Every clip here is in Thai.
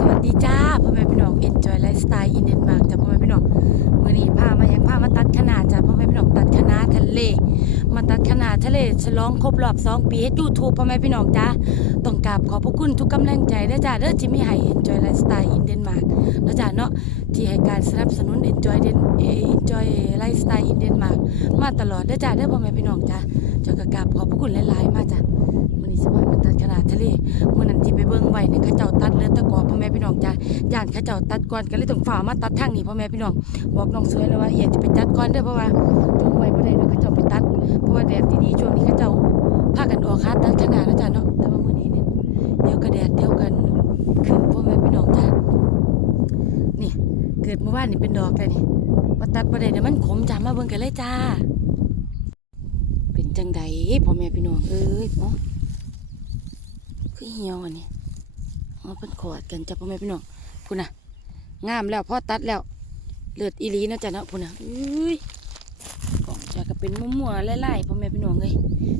สวัสดีจ้าพ่อแม่พี่น้อง Enjoy Lifestyle in Denmark จ้าพ่อแม่พี่น้องมื้อนี้พามายังพามาตัดขนาดจ้าพ่อแม่พี่น้องตัดขนาดทะเล มาตัดขนาดทะเลฉลองครบรอบ2ปีให้ YouTube พ่อแม่พี่น้องจ้าต้องกราบขอบพระคุณทุกกำลังใจด้จ้าเด้อที่มีให้ Enjoy Lifestyle in Denmark เด้อจ้าเนาะที่ให้การสนับสนุน Enjoy Den Enjoy Lifestyle in Denmark มาตลอดด้จ้าเด้อพ่อแม่พี่น้องจ้าจ้าก็กราบขอบพระคุณหลายๆ มากจ้ามื้อนี้สิพามาตัดขนาดทะเลมื้อนั้นที่ไปเบิ่งไว้เนี่ยเขาเจ้า น้องจ้าย่านเขาเจ้าตัดก่อนก็เลยต้องฝ่ามาตัดทางนี้พ่อแม่พี่น้อง บอกน้องสวยเลยว่าอยากจะไปตัดก่อนเด้อเพราะว่าจงไว้บ่ได้เดี๋ยวเขาเจ้าไปตัด เพราะว่าแดดดีๆช่วงนี้เขาเจ้าพากันออกหาตัดขนาดนะจ๊ะเนาะแต่ว่ามื้อนี้เนี่ยเดี๋ยวก็แดดเดี๋ยวกันขึ้นพ่อแม่พี่น้องจ้านี่เกิดเมื่อวานนี่เป็นดอกเลยนี่มาตัดบ่ได้เดี๋ยวมันขมจ้ามาเบิ่งกันเลยจ้า เป็นจังใดพ่อแม่พี่น้องเอ้ยเนาะคือเหี่ยวอันนี้ อ๋อเป็นขอดกันจ้ะพ่อแม่พี่น้องพุ่นน่ะงามแล้วพ่อตัดแล้ว เลือดอีหลีนะจ๊ะเนาะพุ่นน่ะอุ้ยกล่องจะก็เป็นมั่วๆไล่ๆพ่อแม่พี่น้องเลย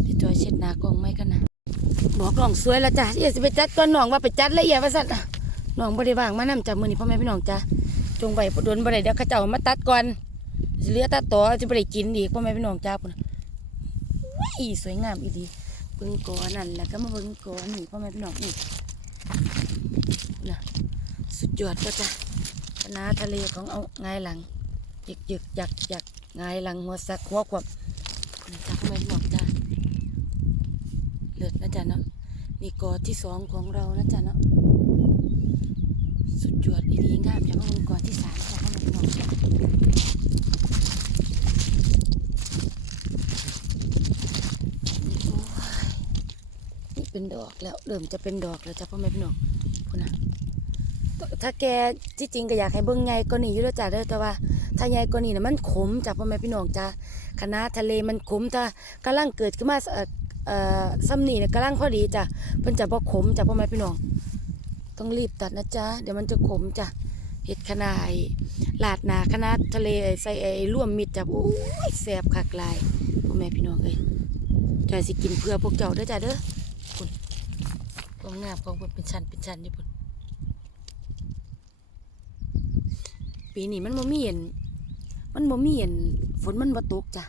เดี๋ยวจอยเช็ดหน้ากล่องไม่กันนะบอกกล่องสวยแล้วจ้ะเดี๋ยวจะไปจัดก่อนน้องว่าไปจัดละเอียดว่าสัตว์น้องบ่ได้ว่างมานำจ้ะมื้อนี้พ่อแม่พี่น้องจ้ะจงไว้โดนบ่ได้เดี๋ยวเขาเจ้ามาตัดก่อนเหลือตัดต่อจะบ่ได้กินอีกพ่อแม่พี่น้องจ้าพุ่นน่ะอุ้ยสวยงามอีหลีเบิ่งก่อนนั่นแล้วก็มาเบิ่งก่อนนี่พ่อแม่พี่น้องนี่ สุดยอดก็จะคณะทะเลของเอาไงายหลังหยึกหยึกหยักหยักไงายหลังหัวสักหัวขวบคุณจ้าคุณแม่บอกจ้าเลือดนะจ๊ะเนาะนี่กอที่สองของเรานะจ๊ะเนาะสุดยอดอีดีงามอย่ามาเบิ่งกอที่สามจ้ะพ่อแม่พี่น้องจ้ะนี่โอ้ยนี่เป็นดอกแล้วเริ่มจะเป็นดอกแล้วจ้ะพ่อแม่พี่น้องพุ่นนะ ถ้าแกที่จริงก็อยากให้เบิ้งใหญ่กว่านี้อยู่แล้วจ้ะเด้อแต่ว่า ถ้าใหญ่กว่านี้นะมันขมจ้ะพ่อแม่พี่น้องจ้ะคณะทะเลมันขมถ้ากำลังเกิดขึ้นมาเอ่อเอ่อซ้ำนี่นะกำลังพอดีจ้ะเพิ่นจะบ่ขมจ้ะพ่อแม่พี่น้อง ต้องรีบตัดนะจ๊ะเดี๋ยวมันจะขมจ้ะเห็ดขนาดลาดหนาคณะทะเลใส่ไอ้ร่วมมิตรจ้ะโอ้ยแซ่บคักลายพ่อแม่พี่น้องเอ้ยจอยสิกินเพื่อพวกเจ้าเด้อจ้ะเด้อคุณกองงามกองเพิ่นเป็นชั้นเป็นชั้นนี่พุ่ ปีนี้มันบ่มีเห็น มันบ่มีเห็นฝนมันบ่ตกจ้ะ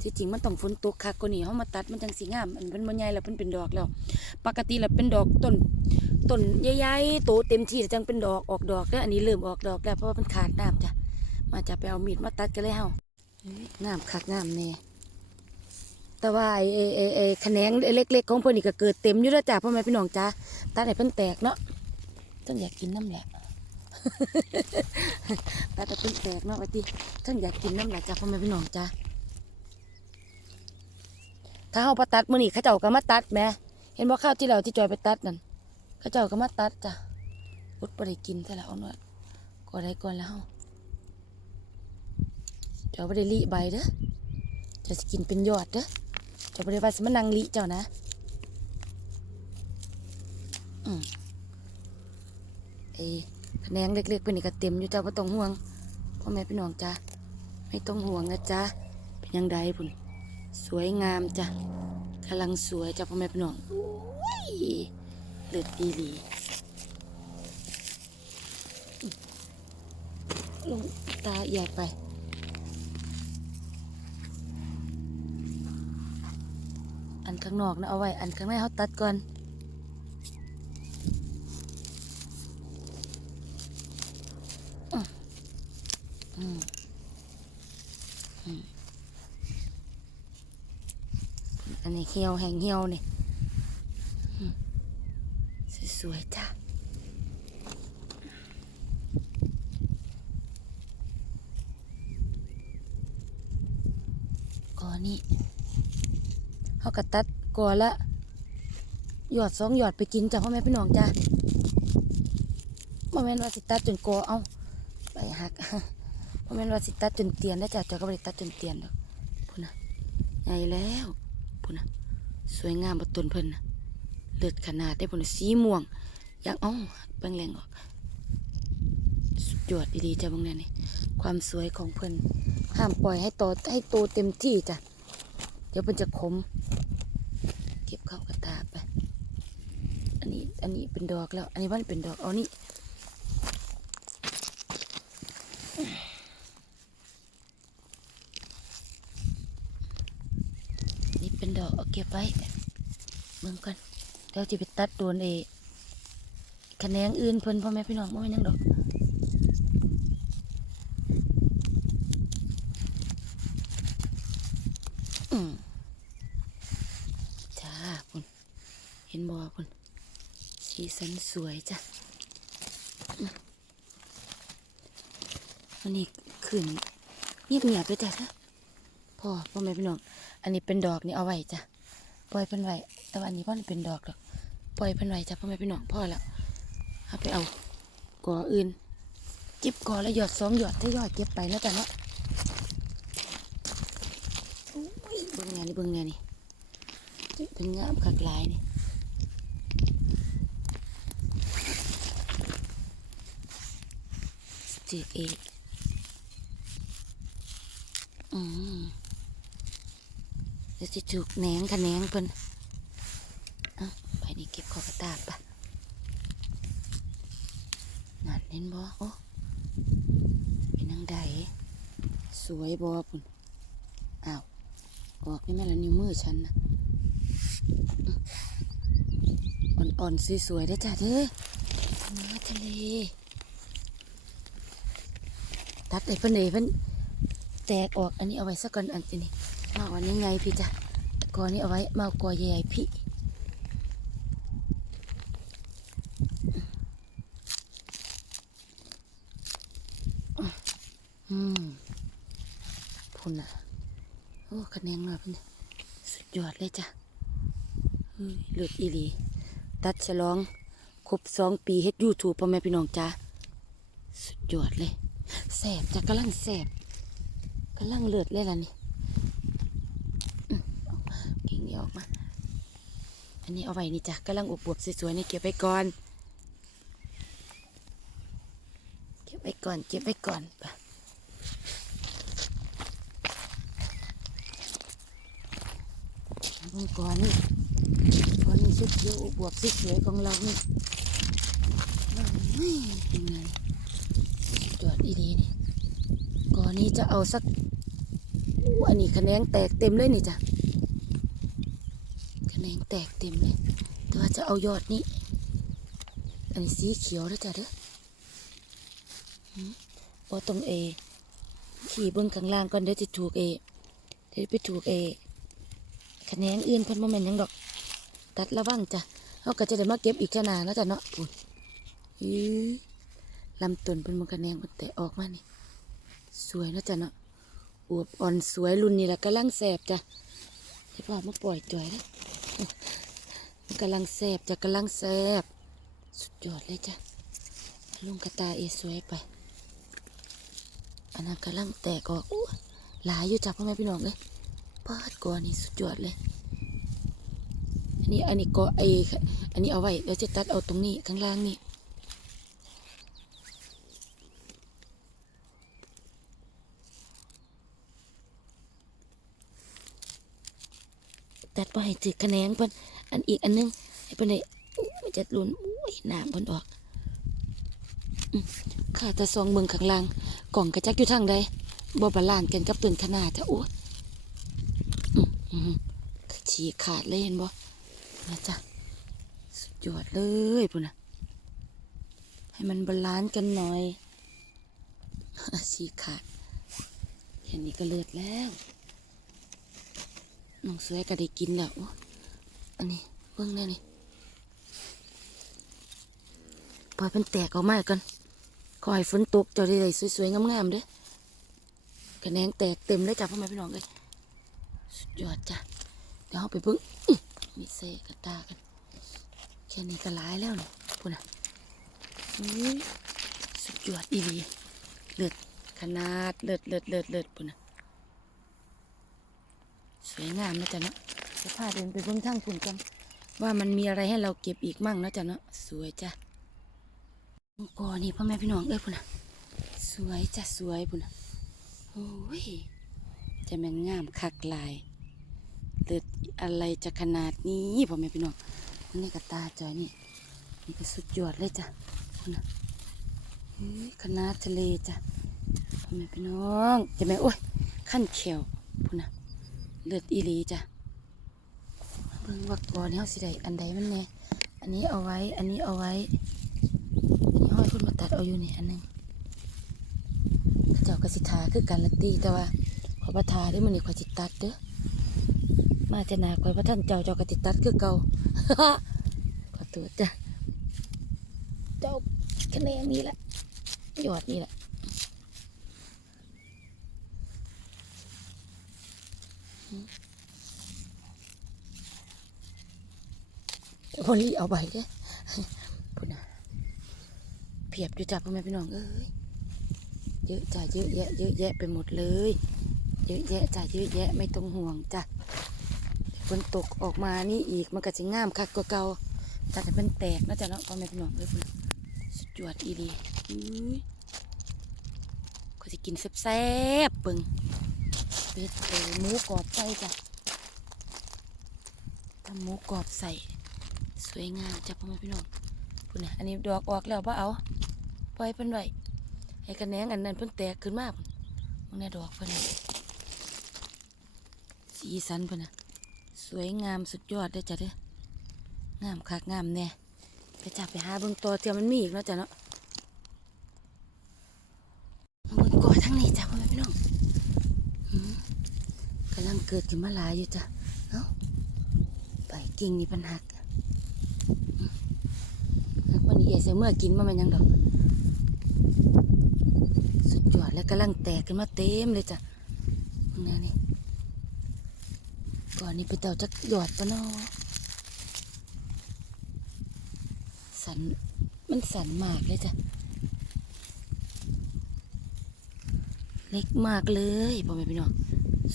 ที่จริงมันต้องฝนตกคักกว่านี้เฮามาตัดมันจังสิงาม อันมันบ่ใหญ่แล้วมันเป็นดอกแล้ว ปกติแล้วเป็นดอกต้นต้นใหญ่ๆโตเต็มที่แล้วจังเป็นดอกออกดอกแล้วอันนี้เริ่มออกดอกแล้วเพราะว่ามันขาดน้ำจ้ะ มาจะไปเอามีดมาตัดกันเลยเฮาเฮ้ยงาคักงามแน่แต่ว่าไอ้ไอ้ไอ้แขนงเล็กๆของเพิ่นนี่ก็เกิดเต็มอยู่แล้วจ้ะพ่อแม่พี่น้องจ้ะตัดให้เพิ่นแตกเนาะจังอยากกินน้ำแหละ ตาต่เป็นแตกเนาะไอ้ที่ท่านอยากกินน้ำหลาจ้าพ่อแม่พี่น้องจ้าถ้าเฮาไปตัดมือนี้เขาเจ้าก็มาตัดแม่เห็นบ่ข้าวที่เราที่จอยไปตัดนั่นเขาเจ้าก็มาตัดจ้ะอุดบ่ได้กินแต่ละเอาหน่อยก็ได้ก่อนแล้วเฮาจ้าบ่ได้ลิใบเด้อเจะสกินเป็นยอดเด้อเจ้าบ่ได้ว่าสิมนังลิเจ้านะอืมเอ้ แขนงเล็กๆเป็นนี่ก็เต็มอยู่จ้าไ่ต้องห่วงพ่อแม่พี่น้องจ้าไม่ต้องห่วงนะจ้าเป็นยังไงพุ่นสวยงามจ้ะกำลังสวยจ้าพ่อแม่พี่น้องอุ้ยเลือดดีหลีลงตาใหญ่ไปอันข้างนอกนะเอาไว้ อันข้างในเขาตัดก่อน อืมอืมอันนี้ เหี่ยวแห้งเหี่ยวนี่อืมสวยๆจ้ะก่อนนี่เขากระตัดก่อนละหยอดสองหยอดไปกินจ้ะพ่อแม่พี่น้องจ้ะบ่แม่นว่าสิตัดจนกอเอาไปหักพราะแม่นว่าสิตัดจนเตียนได้จ้ะจอยก็บ่ได้ตัดจนเตียนดอกพุ่นนะใหญ่แล้วพุ่นนะ สวยงามบนต้นเพิ่นเลือดขนาดได้พุ่นนะสีม่วงอย่างอ้อแปลงแรงออกสุดยอดดีๆจ้ะบางแน่นี่ความสวยของเพิ่นห้ามปล่อยให้โตให้โตเต็มที่จ้ะเดี๋ยวเพิ่นจะขม เก็บเข้ากระตาไป อันนี้อันนี้เป็นดอกแล้ว อันนี้มันเป็นดอกเอานี่นี่เป็นดอกเอาเก็บ ไว้เบิ่งก่อนเดี๋ยวจะไปตัดโดนเอคะแนนอื่นเพิ่นพ่อแม่พี่น้องบ่แม่นยังดอกอืมจ้าคุณเห็นบ่คุณสีสันสวยจ้ะอันนี้ขึ้นเงียบเงียบไปจ้ะพ่อพ่อแม่พี่น้อง อันนี้เป็นดอกนี่เอาไว้จ้ะ ปล่อยเพิ่นไว้แต่วันนี้พ่อเป็นดอกดอก ปล่อยเพิ่นไว้จ้ะพ่อแม่พี่น้องพ่อแล้วเอาไปเอากออื่นเก็บกอแล้วหยอดสองหยอดถ้าหยอดเก็บไปแล้วจ้ะเนาะเบิ่งแนวนี่เบิ่งแนวนี่เป็นงามคักลายนี่สติเออืม ดี๋ยวจะจุกแหนงคะแหนงเพิ่นเอะไปนี่เก็บขอกระตาปะนั่นเห็นบ่โอ้เป็นนางใดสวยบ่ปุ่นอ้าวออกนี่แม่ละนิ้วมือฉันนะอ่อนๆสวยๆได้จ้ะเด้อเนื้อทะเลตัดไอ้เพิ่นเอ้เพิ่นแตกออกอันนี้เอาไว้สักก่อนอันนี้ มาเอาอันนี้ไงพี่จ้ะกอนี้เอาไว้มาเอากอใหญ่พี่อืมพุ่นอะโอ้คะแนนมาพิ่สุดยอดเลยจ้ะเฮ้ยเลือดอีหลี ตัดฉลองครบสองปีเฮ็ดยูทูบพ่อแม่พี่น้องจ้าสุดยอดเลยแสบจ้ะกำลังแสบกำลังเลือดเลยล่ะนี่อื้อเอามากิ่งนี้ออกมา อั นนี้เอาไว้นี่จ้ะกำลังอบบวบสวยๆนี่เก็บไว้ก่อน เก็บไว้ก่อน เก็บไว้ก่อนไปมังกรนี่กรนี่ชุดเขียวบวบสวยๆของเรานี่นี่เป็นไงจอดดีๆนี่กอนนี้จะเอาสักอันนี้คะแนนแตกเต็มเลยนี่จ้ะ แนนแตกเต็มเลยแต่ว่าจะเอายอดนี้อันนี้สีเขียวแล้วจ้ะเด้อพอตรงเอ ขี่เบิ้งข้างล่างก่อนเดี๋ยวจะถูกเอเดี๋ยวไปถูกเอคะแนนอื่นเพิ่นบ่แม่นหยังดอก ตัดระวังจ้ะเฮาก็จะได้มาเก็บอีกขนาดแล้วจ้ะเนาะปุ่นอีลำต้นเพิ่นมันคะแนนเพิ่นแตะออกมานี่ สวยนะจ้ะเนาะอวบอ่อนสวยรุ่นนี้ล่ะกำลังแสบจ้ะให้พ่อมาปล่อยจ่อยเด้อมัน กำลังแสบจะกำลังแสบสุดยอดเลยจ้ะลุงกระตาเอสวยไป อันนั้นกำลังแตกออกอู้หลายอยู่จ้ะพ่อแม่พี่น้องเลยเปิดก่อนนี่สุดยอดเลย อันนี้อันนี้ก็ไออันนี้เอาไว้เดี๋ยวจะตัดเอาตรงนี้ข้างล่างนี่ตัดไปให้ ถือคะแนนเพิ่นอันอีกอันนึงให้เพิ่นได้อู้มันจะลุนอุ้ยน้ำเพิ่นออกข้าแตะซองเบิ่งข้างล่างกล่องกระจักอยู่ทางใดบ่บาลานกันกับต้นขนาดจะอ้อืมฉีกขาดเลยเห็นบ่นะจ๊ะสุดยอดเลยปุ่นนะให้มันบาลานกันหน่อยฉีกขาดแค่นี้ก็เลือดแล้ว น้องเสือก็ได้กินแล้ว อันนี้เบิ่งแน่นี่ปล่อยมันแตกออกมาก่อนขอให้ฝนตกเจะได้สวยๆงามๆเด้อกระแนงแตกเต็มเลยจ้ะพ่อแม่พี่น้องเลยสุดยอดจ้ะ เดี๋ยวเราไปเบิ้งมีเซกระตากัน แค่นี้ก็หลายแล้วเนี่ยพูดนะสุดยอดอีหลีเลือดขนาดเลือดเลือดเลือดเลือดพูดนะ สวยงามนะจ๊ะเนาะจะพาเดินไปเบิ้งทางพุ่นกัน ว่ามันมีอะไรให้เราเก็บอีกมั่งนะจ๊ะเนาะสวยจ้ะมังกรนี่พ่อแม่พี่น้องเอ้ยพูดนะสวยจ้ะสวยพูดนะโอ้ยจะแม่นงามคักลายเลือดอะไรจะขนาดนี้พ่อแม่พี่น้องนี่กระตาจอยนี่นี่ก็สุดยอดเลยจ้ะคุณนะเฮ้ยคณะทะเลจ้ะพ่อแม่พี่น้องจะไหมโอ้ยขั้นเขียวพุ่นนะ เลือดอีลีจ้ะเบิ่งว่าก่อนนี้เฮาสิได้อันใดมันแน่อันนี้เอาไว้ อันนี้เอาไว้อันนี้ห้อยคุณมาตัดเอาอยู่นี่อันนึงเจ้ากสิทาคือกันละตีแต่ว่าขอประทาได้มันนี่ขอจิตัดเด้อมาจะนาขอยพระท่านเจ้าเจ้ากสิตัดคือเก่าขอตัวจ้ะเจ้าคะแนนนี่แหละยอดนี่แหละ พอลีเอาใบเด้พุ่นนะเพียบอยู่จ้ะพ่อแม่พี่น้องเอ้ยเยอะจ้ะเยอะแยะเยอะแยะไปหมดเลย เยอะแยะจ้ะเยอะแยะไม่ต้องห่วงจ้ะฝนตกออกมานี่อีกมันก็จะงามคักกว่าเก่าแต่ถ้าเป็นแตกนะจ้ะเนาะพ่อแม่พี่น้องเอ้ยพุ่นสุดยอดอีดีอุ้ยก็จะกินแซ่บๆเบิ่ง เป็ดเออหมูกรอบใส่จ้ะทำหมูกรอบใส่ สวยงามจ้ะพ่อแม่พี่น้องพุ่นนะอันนี้ดอกออกแล้วป่เอาปล่อยเพิ่นไว้ให้กระแหนงอันนั้นเพิ่นแตกขึ้นมาพุ่นมึงแน่ดอกเพิ่นนะสีสันเพิ่นน่ะสวยงามสุดยอดเลยจ้ะเด้องามคักงามแน่ไปจับไปหาเบิ่งตัวเทียมันมีอีกเนาะจ้ะเนาะมาเบิ่งก่อทั้งนี้จ้ะพ่อแม่พี่น้องหืม เกิดขึ้นมาหลายอยู่จ้ะเอ้าไปกิ่งนี่เพันหักวันนี้เอเซเมื่อกินมามันยังดอก สุดยอดแล้วกำลังแตกขึ้นมาเต็มเลยจ้ะนี่นี่ก่อนนี้ไปเต่าจักหยอดปะเนาะสันมันสันมากเลยจ้ะเล็กมากเลยพ่อแม่พี่น้อง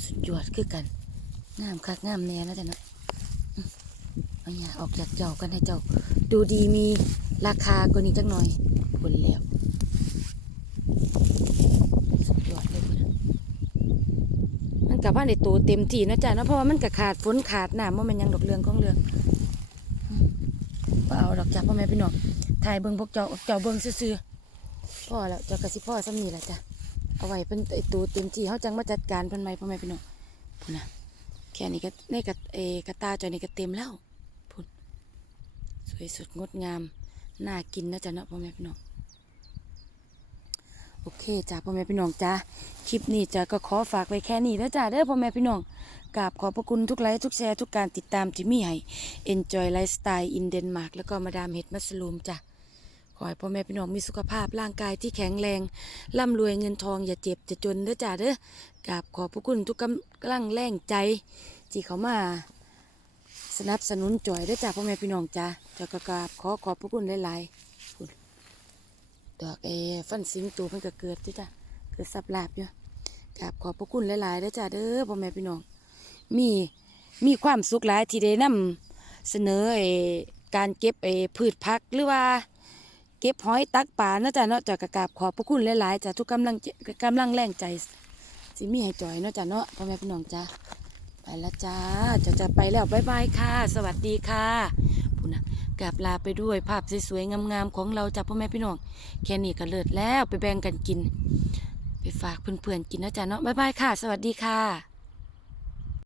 สุดยอดคือกันงามคักงามแน่นะจ๊ะเนาะเอาอย่าออกจากเจ้ากันให้เจ้า ดูดีมีราคากว่านี้จักหน่อยผลแล้วสุดยอดเลยนะมันกับว่าในตัวเต็มที่นะจ๊ะเนาะเพราะว่ามันก็ขาดฝนขาดน้ำว่ามันยังดอกเรืองของเรืองเอาดอกจ้ะพ่อแม่พี่น้องถ่ายเบิ่งพวกเจ้าเจ้าเบิ่งซื่อๆพ่อแล้วเจ้ากระสิพ่อซ้ำนี่แหละจ้ะ เอาไว้เป็นไอตัวเต็มที่เขาจังมาจัดการเพันไหมพ่อแม่พี่น้องพุ่นนะแค่นี้ก็ในกระเอกระตาจอยนี่ก็เต็มแล้วพูนสวยสดงดงามน่ากินนะจ๊ะเนาะพ่อแม่พี่น้องโอเคจ้าพ่อแม่พี่น้องจ้าคลิปนี้จ้าก็ขอฝากไว้แค่นี้แล้วจ้าเด้อพ่อแม่พี่น้องกราบขอบพระคุณทุกไลค์ทุกแชร์ทุกการติดตามที่มีให้ Enjoy Lifestyle in Denmark แล้วก็มาดามเห็ดมัสลูมจ้ะ ขอให้พ่อแม่พี่น้องมีสุขภาพร่างกายที่แข็งแรง ร่ำรวยเงินทองอย่าเจ็บจะจนเด้อจ้าเด้อกราบขอบพระคุณทุกกำลังแรงใจที่เขามา สนับสนุนจ่อยได้อจ้าพ่อแม่พี่น้องจ้าจ้ากราบขอขอบพระคุณหลายๆดอกเอฟันสิงตัวเพิ่นก็เกิดจ้ะจ้าเกิดสับลาบอยู่กราบขอบพระคุณหลายๆได้อจ้าเด้อพ่อแม่พี่น้อง มีมีความสุขหลายที่ได้นำเสนอไอการเก็บไอพืชผักหรือว่า เก็บหอยตักปลาเนาะจ้าเนาะจ้ากระกาบขอบพระคุณหลายๆจ้าทุกกำลังกำลังแรงใจสิมีให้จ่อยเนาะจ้าเนาะพ่อแม่พี่น้องจ้าไปแล้วจ้าจะจะไปแล้วบ๊ายบายค่ะ สวัสดีค่ะพูนะกราบลาไปด้วยภาพสวยๆงามๆของเราจ้าพ่อแม่พี่น้องแค่นี้ก็เลิศแล้วไปแบ่งกันกิน ไปฝากเพื่อนๆกินนะจ๊ะเนาะบ๊ายบายค่ะ สวัสดีค่ะ